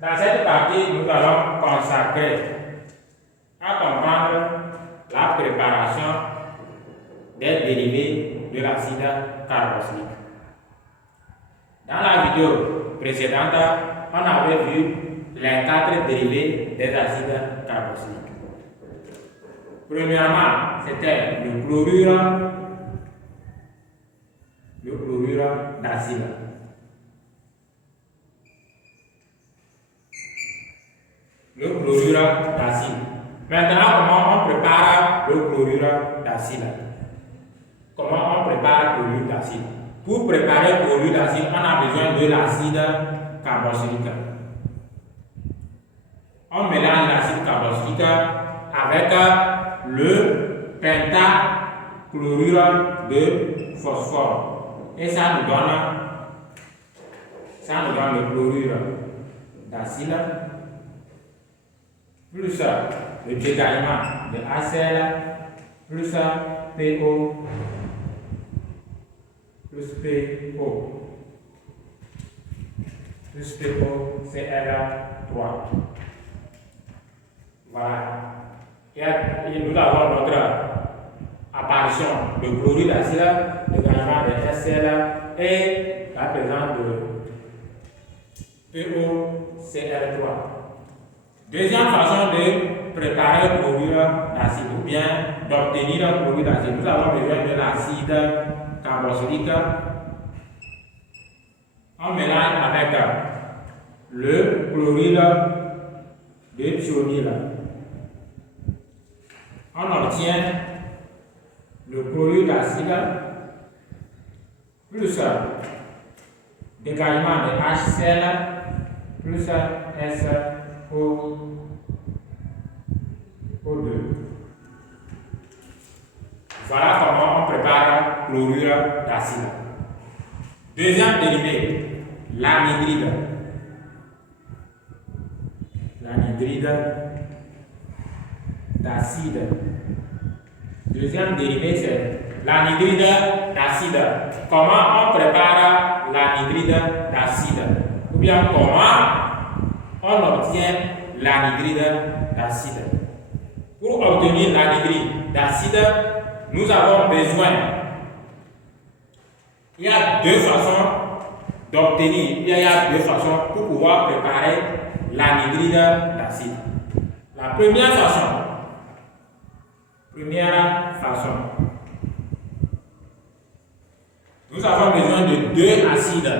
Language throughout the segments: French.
Dans cette partie, nous allons consacrer à comprendre la préparation des dérivés de l'acide carboxylique. Dans la vidéo précédente, on avait vu les 4 dérivés des acides carboxyliques. Premièrement, c'était le chlorure d'acide. Le chlorure d'acide. Maintenant, comment on prépare le chlorure d'acide? Comment on prépare le chlorure d'acide? Pour préparer le chlorure d'acide, on a besoin de l'acide carboxylique. On mélange l'acide carboxylique avec le pentachlorure de phosphore. Et ça nous donne le chlorure d'acide plus le dégagement de HCl plus PO plus PO Cl3. Voilà. Et nous avons notre apparition de chlorure d'acide, dégagement de HCl et la présence de POCl3. Deuxième façon de préparer le chlorure d'acide ou bien d'obtenir le chlorure d'acide, nous avons besoin de l'acide carboxylique. On mélange avec le chlorure de thionyl. On obtient le chlorure d'acide plus dégagement de HCl plus SO2. Voilà comment on prépare le chlorure d'acide. Deuxième dérivé, l'anhydride. L'anhydride d'acide. Deuxième dérivé, c'est l'anhydride d'acide. Comment on prépare l'anhydride d'acide? Ou bien comment on obtient l'anhydride d'acide? Pour obtenir l'anhydride d'acide, nous avons besoin, il y a deux façons d'obtenir, il y a deux façons pour pouvoir préparer l'anhydride d'acide. La première façon, nous avons besoin de deux acides.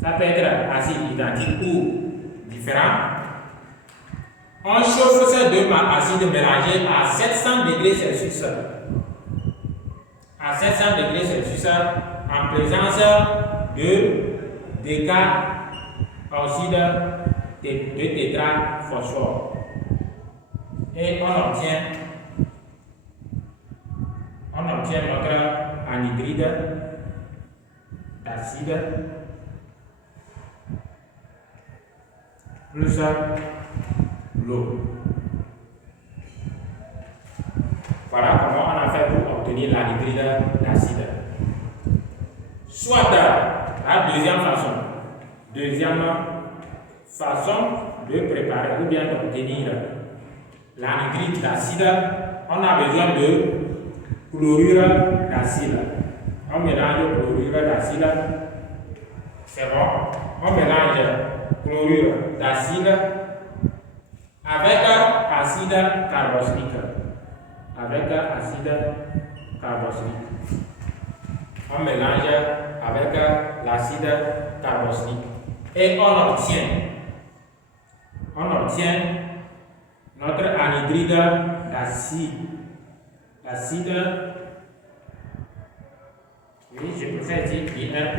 Ça peut être acide identique ou différent. On chauffe ces deux acides mélangés à 700 degrés Celsius. À 700 degrés Celsius, en présence de décaoxyde de tétraphosphore. Et on obtient notre anhydride d'acide plus l'eau. Voilà comment on a fait pour obtenir l'anhydride d'acide. Soit la deuxième façon de préparer ou bien d'obtenir l'anhydride d'acide, on a besoin de chlorure d'acide. On mélange le chlorure d'acide, c'est bon. On mélange chlorure d'acide avec acide carboxylique. On mélange avec l'acide carboxylique et on obtient notre anhydride d'acide. Oui, je préfère dire R'.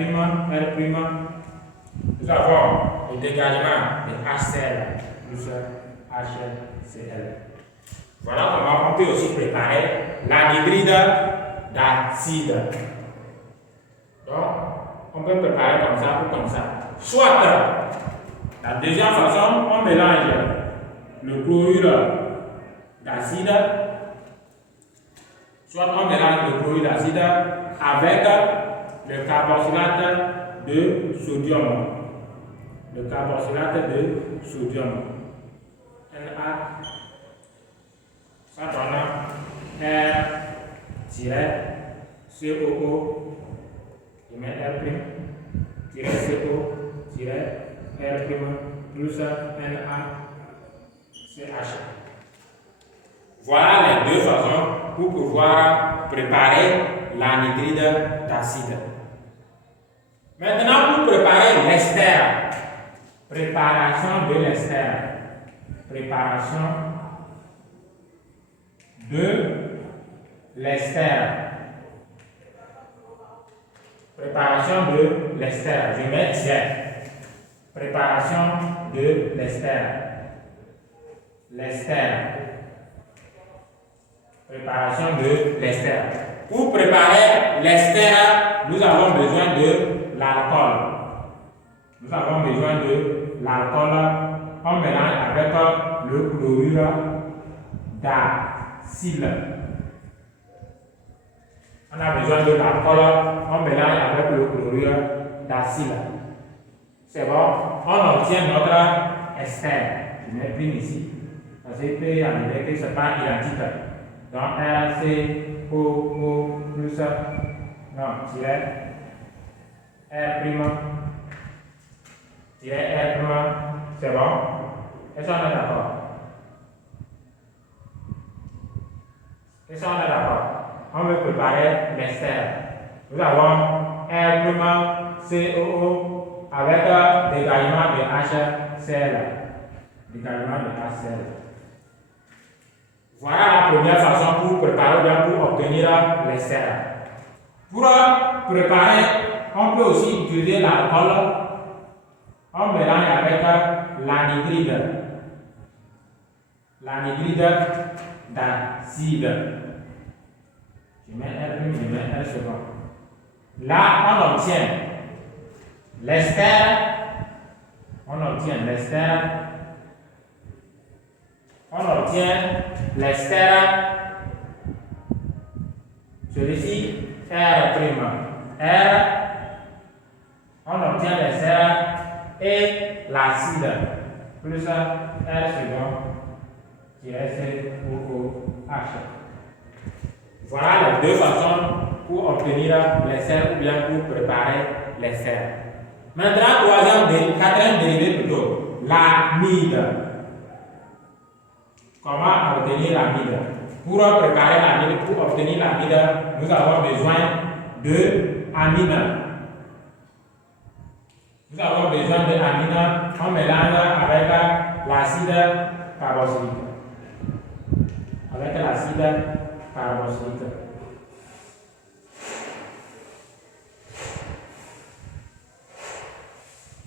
Nous avons le dégagement de HCl plus HCl. Voilà comment on peut aussi préparer l'anhydride d'acide. Donc, on peut préparer comme ça ou comme ça. Soit la deuxième façon, on mélange le chlorure d'acide, soit on mélange le chlorure d'acide avec le carboxylate de sodium. le carbonylate de sodium. Na, ça donne R-COO, je mets R', CO, R' plus NaCH. Voilà les deux façons pour pouvoir préparer l'anhydride d'acide. Maintenant, pour préparer l'ester, préparation de l'ester, préparation de l'ester, préparation de l'ester, je mets tiers, préparation de l'ester, préparation de l'ester. Pour préparer l'ester, nous avons besoin de l'alcool. Nous avons besoin de l'alcool. On mélange avec le chlorure d'acide. On a besoin de l'alcool. On mélange avec le chlorure d'acide. C'est bon. On obtient notre ester. Je mets prime ici. Parce que peut arriver que ce n'est pas identique. Donc RCOO plus non, tiret R', c'est bon? Est-ce qu'on est d'accord? On veut préparer l'ester. Nous avons R', COO avec dégagement de HCl. Voilà la première façon pour préparer ou bien pour obtenir l'ester. Pour préparer, on peut aussi utiliser l'alcool. On mélange avec l'anhydride d'acide. Je mets R', je mets R second. Là, on obtient l'ester. Celui-ci, R'. On obtient l'ester et l'acide plus R second COOH. Voilà les deux façons pour obtenir l'ester ou bien pour préparer l'ester. Maintenant, quatrième dérivé plutôt, l'amide. Comment obtenir l'amide? Pour préparer l'amide, pour obtenir l'amide, nous avons besoin de amine. Nous avons besoin de amine. On mélange avec l'acide carboxylique.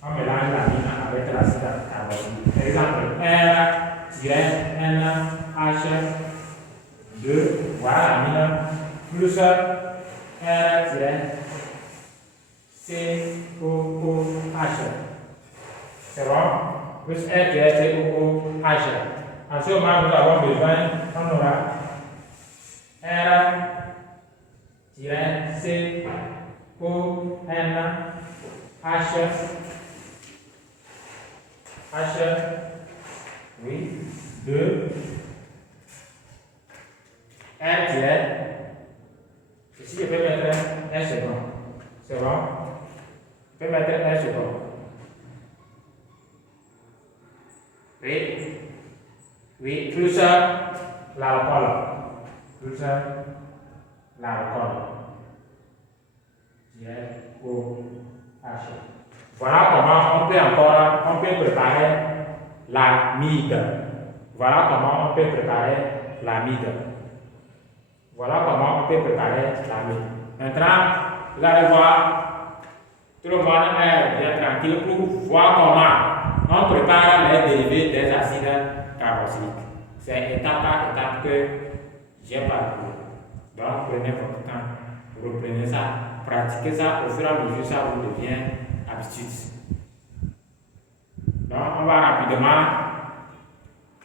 On mélange l'amine avec l'acide carboxylique. Exemple, R-NH2, voilà l'amine, plus R-COOH. C'est bon? Plus R-COOH. En ce moment, nous avons besoin, on aura R-CONH, oui, 2, R ici je peux mettre R second, c'est bon? Je peux mettre R second. Oui, plus l'alcool. Voilà comment on peut préparer l'amide. Maintenant, vous allez voir, tout le monde est bien tranquille pour voir comment on prépare les dérivés des acides carboxyliques. C'est étape par étape que j'ai parcouru. Donc, prenez votre temps, reprenez ça, pratiquez ça, au fur et à mesure, ça vous devient habitude. Donc, on va rapidement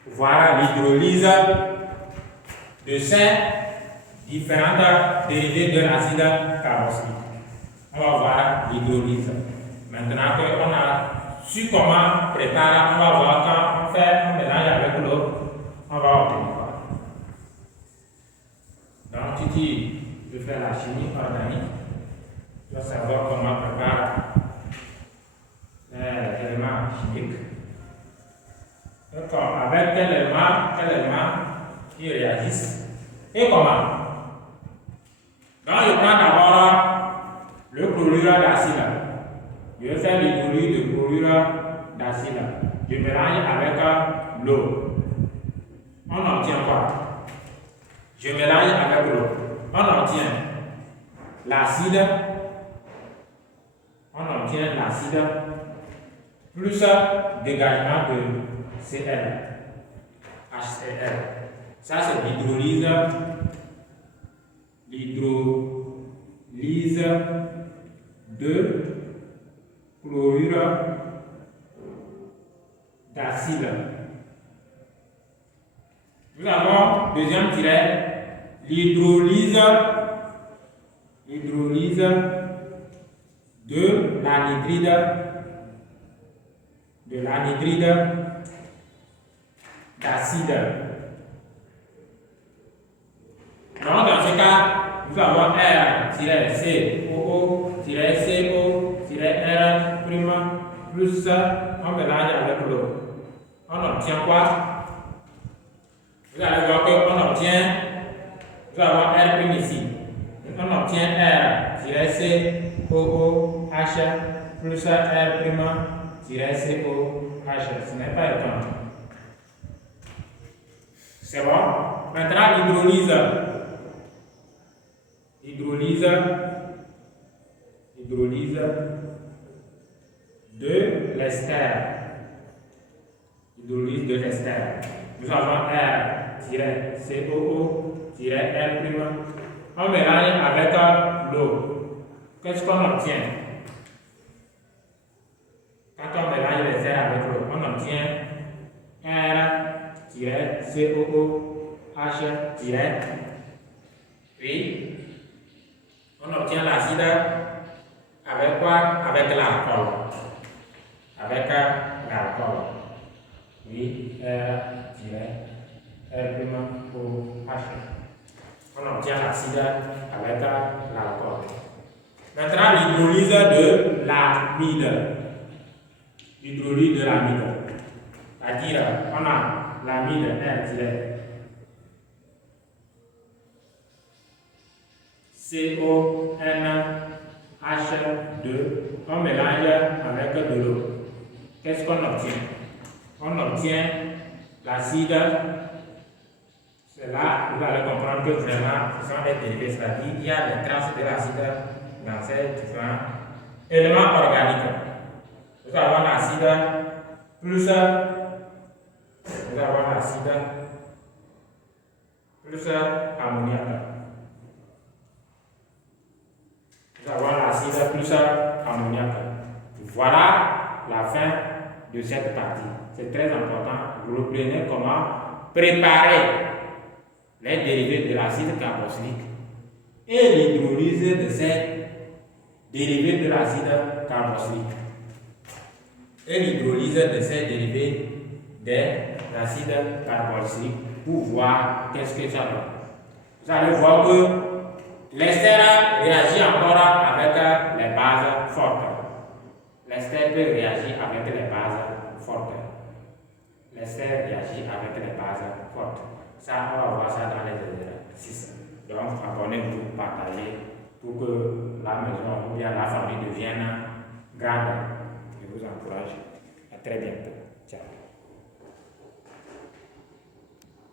voir l'hydrolyse de ces différentes dérivés de l'acide carboxylique. On va voir l'hydrolyse. Maintenant qu'on a sur comment préparer, on va voir quand on fait un mélange avec l'eau, on va obtenir quoi. Donc, tu dis, je fais la chimie organique, tu dois savoir comment préparer les éléments chimiques. D'accord, avec quel élément qui réagissent et comment. Donc, je prends d'abord le chlorure d'acide. Je vais faire l'hydrolysé de chlorure d'acide. Je mélange avec l'eau. On obtient quoi? Je mélange avec l'eau. On obtient l'acide. On obtient l'acide plus dégagement de Cl, HCl. Ça, c'est l'hydrolyse de chlorure d'acide. Nous avons deuxième tiret, l'hydrolyse de l'anhydride d'acide. Donc, dans ce cas, nous avons R-COO-CO-R' plus on mélange avec l'eau. On obtient quoi? Vous allez voir qu'on obtient, nous avons R' ici. On obtient R-COOH plus R'-COH. Ce n'est pas étonnant. C'est bon? Maintenant, l'hydrolyse de l'ester. Hydrolyse de l'ester. Nous avons R-COO-R'. On mélange avec l'eau. Qu'est-ce qu'on obtient? Quand on mélange les ester avec l'eau, on obtient R-COOH-. Puis, on obtient l'acide avec quoi? Avec l'alcool. Avec l'alcool. Oui, R-OH. On obtient l'acide avec l'alcool. Maintenant, l'hydrolyse de l'amide. C'est-à-dire, on a l'amide CONH2, on mélange avec de l'eau. Qu'est-ce qu'on obtient? On obtient l'acide. C'est là que vous allez comprendre que vraiment ce sont des dérivés, c'est-à-dire qu'il y a des traces de l'acide dans ces différents éléments organiques. Nous avons l'acide plus ammoniac. Nous avons l'acide plus ammoniac. Voilà la fin de cette partie. C'est très important. Vous reprenez comment préparer les dérivés de l'acide carboxylique et l'hydrolyse de ces dérivés de l'acide carboxylique et l'hydrolyse de ces dérivés de l'acide carboxylique pour voir qu'est-ce que ça donne. Vous allez voir que l'ester réagit encore avec les bases fortes. L'ester peut réagir avec les bases fortes. L'ester réagit avec les bases fortes. Ça, on va voir ça dans les exercices. Donc, abonnez-vous, partagez pour que la maison ou bien la famille devienne grande. Je vous encourage. À très bientôt. Ciao.